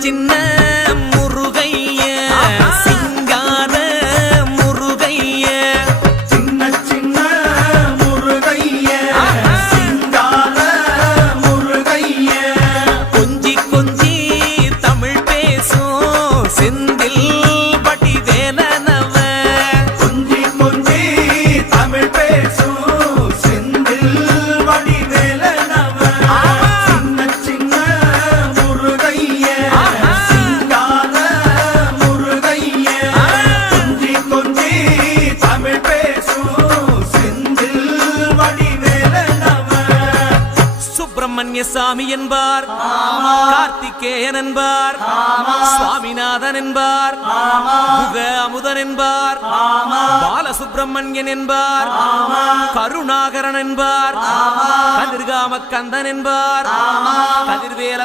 சின்ன முருகைய சிங்கார முருகைய சின்ன சின்ன முருகைய சிங்கார முருகைய கொஞ்சி கொஞ்சி தமிழ் பேசும் செந்தில் பட்டி வேலனவ கொஞ்சி கொஞ்சி தமிழ் பேசும் செந்தில் வடி வேலனவ சின்ன சின்ன முருகைய சிங்கார முருகைய கொஞ்சி கொஞ்சி தமிழ் பேசும் செந்தில் வடி வேலனவ சுப்பிரமணிய சாமி என்பார் கார்த்திகேயன் என்பார் சுவாமிநாதன் என்பார் முக அமுதன் என்பார் பாலசுப்பிரமணியன் என்பார் கருணாகரன் என்பார் கதிர்காம கந்தன் என்பார் கதிர்வேல